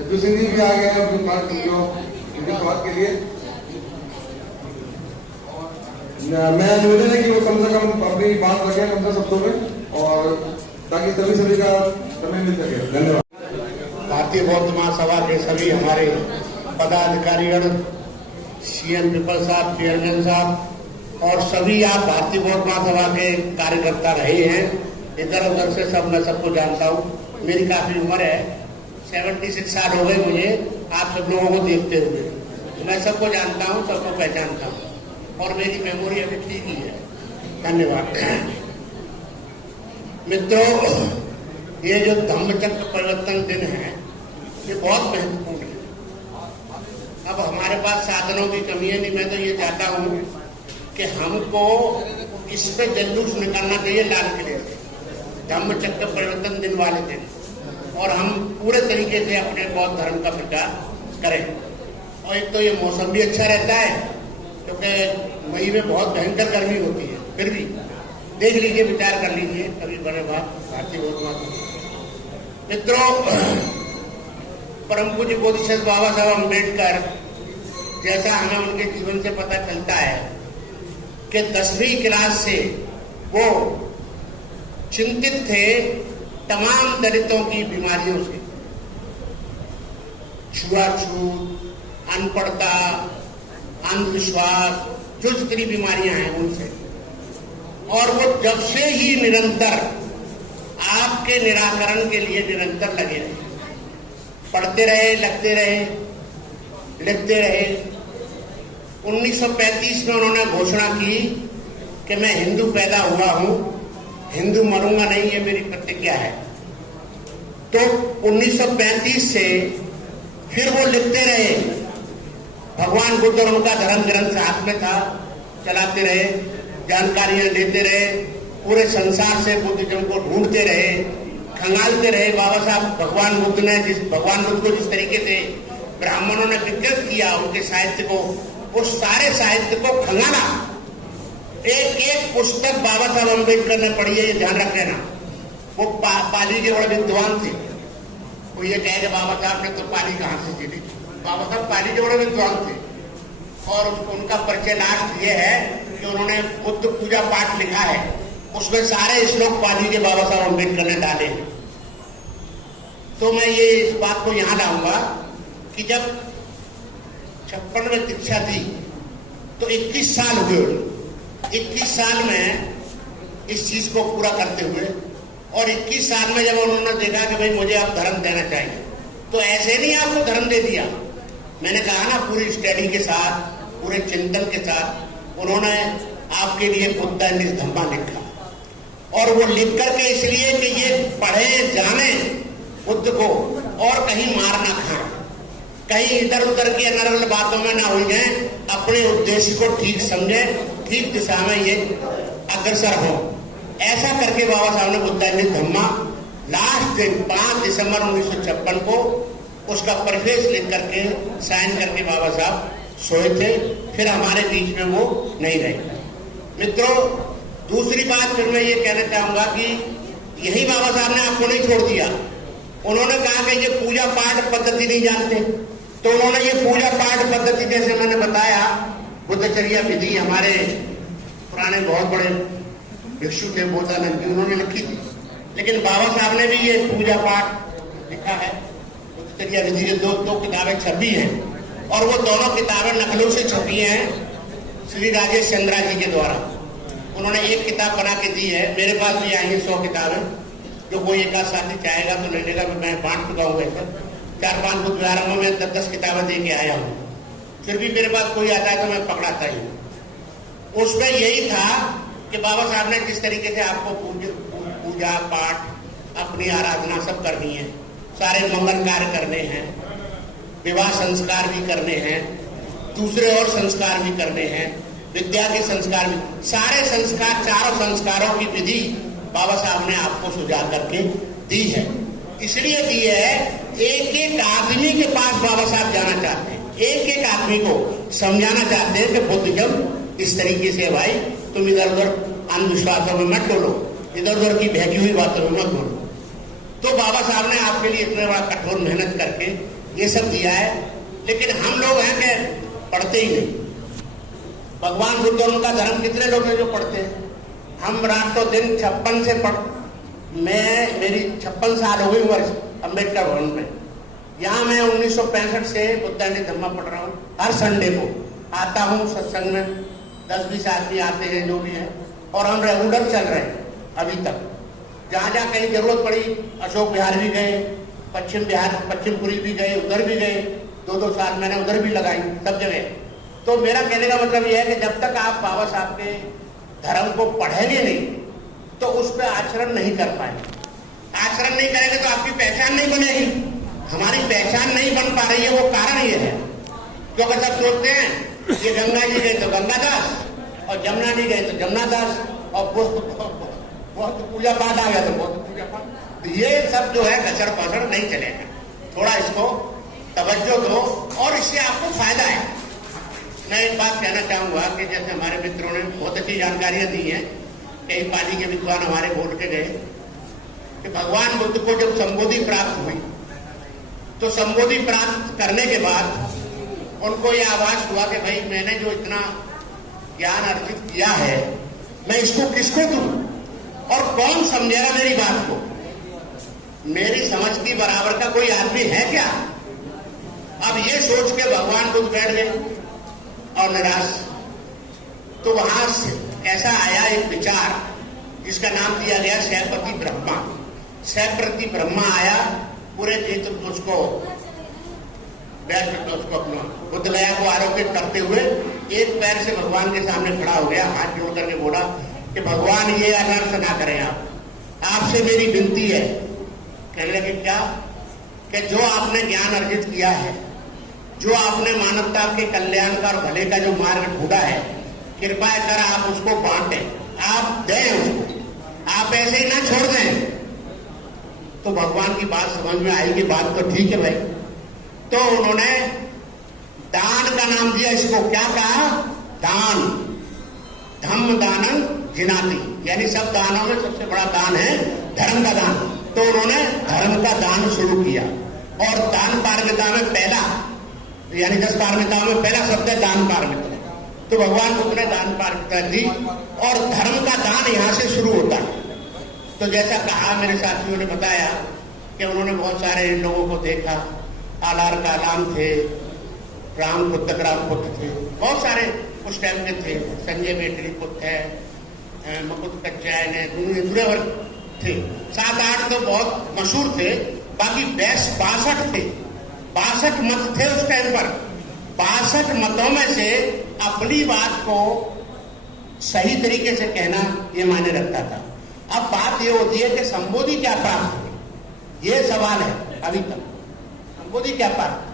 सिद्धू सिंह जी भी आ गए हैं अपनी बात के लिए। मैं निवेदन है कि वो कम से कम अपनी बात रखें 15 शब्दों में, और ताकि सभी का समय मिल सके। धन्यवाद। भारतीय बौद्ध महासभा के सभी हमारे पदाधिकारीगण, सीएम पीपल साहब, चेयरमैन साहब और सभी आप भारतीय बौद्ध महासभा के कार्यकर्ता रहे हैं इधर उधर से, सब मैं सबको जानता हूँ। मेरी काफी उम्र है, 76 साल हो गए मुझे आप सब लोगों को देखते हुए। मैं सबको जानता हूँ, सबको पहचानता हूँ और मेरी मेमोरी अभी ठीक ही है। धन्यवाद। मित्रों, ये जो धम्मचक्र परिवर्तन दिन है ये बहुत महत्वपूर्ण है। अब हमारे पास साधनों की कमी है नहीं, मैं तो ये चाहता हूँ कि हमको इस पे जुलूस निकालना चाहिए लाल किले से, धम्मचक्र परिवर्तन दिन वाले दिन, और हम पूरे तरीके से अपने बौद्ध धर्म का प्रचार करें। और एक तो ये मौसम भी अच्छा रहता है क्योंकि मई में बहुत भयंकर गर्मी होती है, फिर भी देख लीजिए, विचार कर लीजिए कभी बड़े बात भारतीय बौद्ध महासभा। मित्रों, परम पूज्य बोधिसत्व बाबा साहब अम्बेडकर, जैसा हमें उनके जीवन से पता चलता है कि 10वीं क्लास से वो चिंतित थे तमाम दलितों की बीमारियों से, छुआछूत, अनपढ़ता, अंधविश्वास, जो जितनी बीमारियां हैं उनसे। और वो जब से ही निरंतर आपके निराकरण के लिए निरंतर लगे रहे, पढ़ते रहे, लगते रहे, लिखते रहे। 1935 में उन्होंने घोषणा की कि मैं हिंदू पैदा हुआ हूं, हिंदू मरूंगा नहीं, ये मेरी प्रतिज्ञा है। तो 1935 से फिर वो लिखते रहे, भगवान बुद्ध और उनका धर्म ग्रंथ हाथ में था, चलाते रहे, जानकारियां लेते रहे, पूरे संसार से बुद्धिज्म को ढूंढते रहे, खंगालते रहे। बाबा साहब भगवान बुद्ध को जिस तरीके से ब्राह्मणों ने विकृत किया उनके साहित्य को, उस सारे साहित्य को खंगाला। एक एक पुस्तक बाबा साहब अम्बेडकर ने पढ़ी है, ये ध्यान रख लेना। वो पाली के बड़े विद्वान थे। वो ये कहे कि बाबा साहब ने तो पाली कहाँ से सीखी, बाबा साहब पाली के बड़े विद्वान थे। और उनका परिचय लास्ट ये है कि उन्होंने बुद्ध पूजा पाठ लिखा है, उसमें सारे श्लोक पाली के बाबा साहब अम्बेडकर ने डाले। तो मैं ये इस बात को यहां लाऊंगा कि जब 56 में दीक्षा दी तो 21 साल हुए। 21 साल में इस चीज को पूरा करते हुए, और 21 साल में जब उन्होंने देखा कि भाई मुझे आप धर्म देना चाहिए, तो ऐसे नहीं आपको धर्म दे दिया। मैंने कहा ना, पूरी स्टडी के साथ, पूरे चिंतन के साथ उन्होंने आपके लिए बुद्ध एंड हिज धम्मा लिखा। और वो लिख करके इसलिए कि ये पढ़े जाने बुद्ध को और कहीं मार ना खाएं, कहीं इधर उधर की अनर्गल बातों में ना हो जाए, अपने उद्देश्य को ठीक समझे, ठीक दिशा में ये अग्रसर हो। ऐसा करके बाबा साहब ने Buddha and his Dhamma last दिन 5 दिसंबर 1956 को उसका परिवेश लिख करके साइन करके बाबा साहब सोए थे। फिर हमारे बीच में वो नहीं रहे। मित्रों, दूसरी बात फिर मैं ये कहना चाहूंगा कि यही बाबा साहब ने आपको नहीं छोड़ दिया। उन्होंने कहा कि ये पूजा पाठ पद्धति नहीं जानते, तो उन्होंने ये पूजा पाठ पद्धति, जैसे मैंने बताया, बुद्धचर्या विधि हमारे पुराने बहुत बड़े भिक्षु थे बोधानंद जी, उन्होंने लिखी थी। लेकिन बाबा साहब ने भी ये पूजा पाठ लिखा है, बुद्धचर्या विधि। ये दो किताबें छपी हैं, और वो दोनों किताबें नकलों से छपी हैं श्री राजेश चंद्रा जी के द्वारा। उन्होंने एक किताब बना के दी है, मेरे पास भी आई है 100 किताबें। जो कोई एक आध साथी चाहेगा तो ले लेगा, मैं बांट चुका हूँ। वैसे 4-5 बुद्ध विहारों में 10-10 किताबें दे के आया हूँ। फिर भी मेरे पास कोई आता है तो मैं पकड़ाता ही हूँ। उसमें यही था कि बाबा साहब ने जिस तरीके से आपको पूजा पाठ, अपनी आराधना सब करनी है, सारे मंगल कार्य करने हैं, विवाह संस्कार भी करने हैं, दूसरे और संस्कार भी करने हैं, विद्या के संस्कार भी, सारे संस्कार, चारों संस्कारों की विधि बाबा साहब ने आपको सुझा करके दी है। इसलिए दी है, एक एक आदमी के पास बाबा साहब जाना चाहते हैं, एक एक आदमी को समझाना चाहते हैं कि बुद्धिज्म इस तरीके से, भाई तुम इधर उधर अंधविश्वासों में मत डोलो, इधर उधर की बहकी हुई बातों में मत डोलो। तो बाबा साहब ने आपके लिए इतना बड़ा कठोर मेहनत करके ये सब दिया है। लेकिन हम लोग हैं कि पढ़ते ही नहीं। भगवान बुद्ध और उनका धर्म कितने लोग हैं जो पढ़ते हैं? हम रातों दिन 56 से मेरी 56 साल हो गई वर्ष अम्बेडकर भवन में। यहाँ मैं 1965 से बुद्ध एंड धम्मा पढ़ रहा हूँ। हर संडे को आता हूँ सत्संग में, 10-20 आदमी आते हैं जो भी है, और हम रेगुलर चल रहे हैं अभी तक। जहाँ जहाँ कहीं जरूरत पड़ी, अशोक विहार भी गए, पश्चिमपुरी भी गए, उधर भी गए, 2-2 साल मैंने उधर भी लगाई, सब जगह। तो मेरा कहने का मतलब यह है कि जब तक आप बाबा साहब के धर्म को पढ़ेंगे नहीं तो उस पर आचरण नहीं कर पाएंगे। आचरण नहीं करेंगे तो आपकी पहचान नहीं बनेगी। हमारी पहचान नहीं बन पा रही है, वो कारण ये है क्योंकि सब सोचते हैं ये गंगा जी गए तो गंगादास, और जमुना जी गए तो जमुनादास, और बहुत पूजा पाठ आ गया तो बहुत पूजा पाठ। तो ये सब जो है कचर पचड़ नहीं चलेगा। थोड़ा इसको तवज्जो दो और इससे आपको फायदा है। मैं एक बात कहना चाहूंगा कि जैसे हमारे मित्रों ने बहुत अच्छी जानकारियां दी हैं, कई पाली के विद्वान हमारे बोल के गए कि भगवान बुद्ध को जब संबोधि प्राप्त हुई तो संबोधि प्राप्त करने के बाद उनको यह आभास हुआ कि भाई मैंने जो इतना ज्ञान अर्जित किया है मैं इसको किसको दूं और कौन समझेगा मेरी बात को? मेरी समझ की बराबर का कोई आदमी है क्या? अब ये सोच के भगवान बुद्ध बैठ गए और निराश। तो वहां ऐसा आया एक विचार जिसका नाम दिया गया सैप्रति ब्रह्मा। सैप्रति ब्रह्मा आया, पूरे उसको अपना बुद्ध गया को आरोपित करते हुए एक पैर से भगवान के सामने खड़ा हो गया, हाथ जोड़ करके बोला कि भगवान ये अनर्थ ना करें, आपसे मेरी विनती है। कहने लगे क्या? कि जो आपने ज्ञान अर्जित किया है, जो आपने मानवता के कल्याण का और भले का जो मार्ग ढूंढा है, कृपया कर आप उसको बांटें, आप दें उसको, आप ऐसे ही ना छोड़ दें। तो भगवान की बात समझ में आएगी, बात तो ठीक है भाई। तो उन्होंने दान का नाम दिया इसको। क्या कहा? दान। धम्म दानं जिनाति, यानी सब दानों में सबसे बड़ा दान है धर्म का दान। तो उन्होंने धर्म का दान शुरू किया और दान पारमिता में पहला, यानी 10 पारमिताओं में पहला शब्द है दान पारमिता। तो भगवान बुद्ध ने दान पारमिता दी और धर्म का दान यहां से शुरू होता है। तो जैसा कहा मेरे साथियों ने बताया कि उन्होंने बहुत सारे लोगों को देखा, आलार कालाम थे, राम पुत्र थे, बहुत सारे उस टाइम के थे, संजय बेटरी पुत्र है, मुकुट कच्चायन है, दूसरे वर्ग थे, 7-8 तो बहुत मशहूर थे। बाकी 62 थे, 62 मत थे उस टाइम पर। 62 मतों में से अपनी बात को सही तरीके से कहना ये मायने रखता था। अब बात ये होती है कि संबोधि क्या प्राप्त हुई, ये सवाल है अभी तक। संबोधि क्या प्राप्त?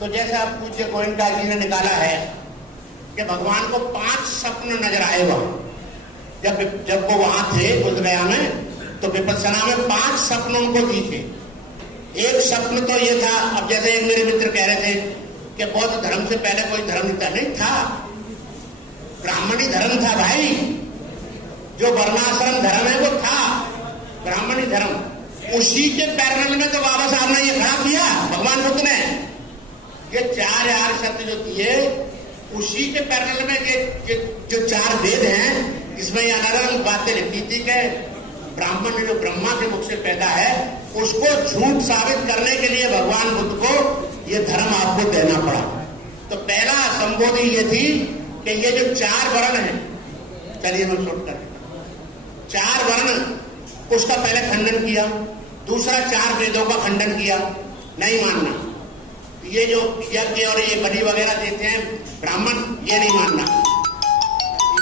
तो जैसा पूज्य गोविंदा जी ने निकाला है कि भगवान को 5 स्वप्न नजर आए वहां, जब वो वहां थे बुद्धगया में, तो विपस्सना में 5 स्वप्न उनको दिखे। एक स्वप्न तो ये था, अब जैसे एक मेरे मित्र कह रहे थे कि बौद्ध धर्म से पहले कोई धर्म नहीं था, ब्राह्मणी धर्म था भाई। जो वर्णाश्रम धर्म है वो था ब्राह्मणी धर्म। उसी के पैरेलल में तो बाबा साहब ने ये खड़ा किया, भगवान बुद्ध ने ये 4 यार शब्द जो दिए, उसी के पैरेलल में ये जो 4 वेद हैं, इसमें ये अलग बातें लिखी थी कि ब्राह्मण जो ब्रह्मा के मुख से पैदा है, उसको झूठ साबित करने के लिए भगवान बुद्ध को ये धर्म आपको देना पड़ा। तो पहला संबोधि ये थी कि ये जो 4 वर्ण हैं, चलिए मैं छोड़ कर 4 वर्ण, उसका पहले खंडन किया। दूसरा 4 वेदों का खंडन किया, नहीं मानना। ये जो यज्ञ और ये बलि वगैरह देते हैं ब्राह्मण, ये नहीं मानना,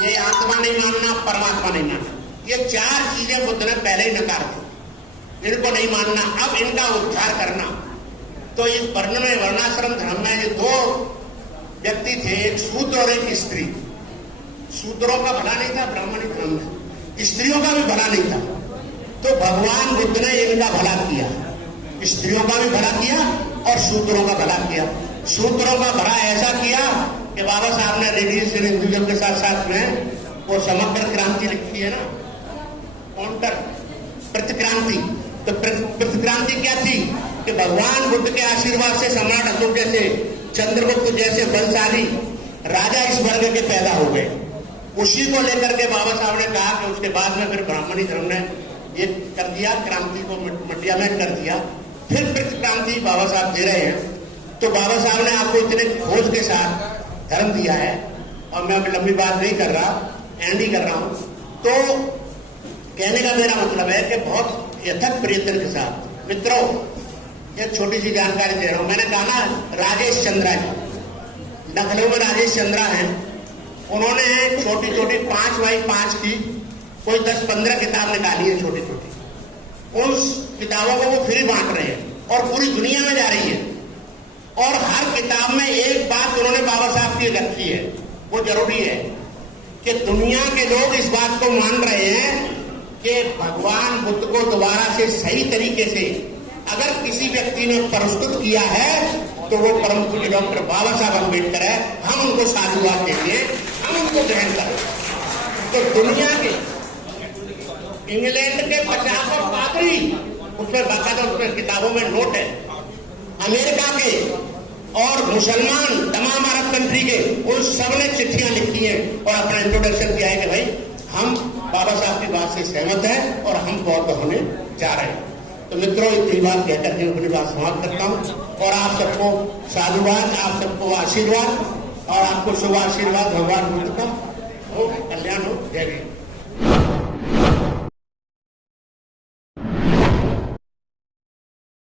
ये आत्मा नहीं मानना, परमात्मा नहीं मानना। ये 4 चीजें बुद्ध ने पहले ही नकार दी, इनको नहीं मानना। अब इनका उद्धार करना। तो इस वर्ण में, वर्णाश्रम धर्म में ये 2 व्यक्ति थे, एक शूद्र और एक स्त्री। शूद्रों का भला नहीं था ब्राह्मणी धर्म में, स्त्रियों का भी भला नहीं था। तो भगवान बुद्ध ने इनका भला किया, स्त्रियों का भी भला किया और शूद्रों का भला किया। शूद्रों का भला ऐसा किया कि बाबा साहब ने रिलीजियस हिंदुइज्म के साथ साथ में वो समग्र क्रांति लिखी है ना, काउंटर प्रतिक्रांति। तो प्रतिक्रांति क्या थी कि भगवान बुद्ध के आशीर्वाद से सम्राट अशोक जैसे, चंद्रगुप्त जैसे बलशाली राजा इस वर्ग के पैदा हो गए। उसी को लेकर के बाबा साहब ने कहा कि उसके बाद में फिर ब्राह्मणी धर्म ने ये कर दिया, क्रांति को मटिया में कर दिया, फिर क्रांति बाबा साहब दे रहे हैं। तो बाबा साहब ने आपको इतने खोज के साथ धर्म दिया है, और मैं अभी लंबी बात नहीं कर रहा, एंड ही कर रहा हूं। तो कहने का मेरा मतलब है कि बहुत यथक प्रयत्न के साथ मित्रों, एक छोटी सी जानकारी दे रहा हूं। मैंने कहा ना राजेश चंद्रा जी, लखनऊ में राजेश चंद्रा हैं, उन्होंने छोटी छोटी 5x5 की कोई 10-15 किताब निकाली है छोटी छोटी। उन किताबों को वो फ्री बांट रहे हैं और पूरी दुनिया में जा रही है। और हर किताब में एक बात उन्होंने बाबा साहब की रखी है, वो जरूरी है कि दुनिया के लोग इस बात को मान रहे हैं कि भगवान बुद्ध को दोबारा से सही तरीके से अगर किसी व्यक्ति ने प्रस्तुत किया है तो वो परम पूज्य डॉक्टर बाबा साहब अम्बेडकर है। हम उनको साधुवाद देंगे, हम उनको ग्रहण करें। तो दुनिया के इंग्लैंड के 50 पादरी, उसमें बाकायदा उसमें किताबों में नोट है, अमेरिका के और मुसलमान तमाम अरब कंट्री के, उन सब ने चिट्ठियां लिखी हैं और अपना इंट्रोडक्शन दिया है कि भाई हम बाबा साहब की बात से सहमत हैं और हम बौद्ध होने जा रहे हैं। तो मित्रों, इतनी बात कहकर के अपनी बात समाप्त करता हूं और आप सबको साधुवाद, आप सबको आशीर्वाद और आपको शुभ आशीर्वाद भगवान बुद्ध का हो, कल्याण हो। जय हिंद।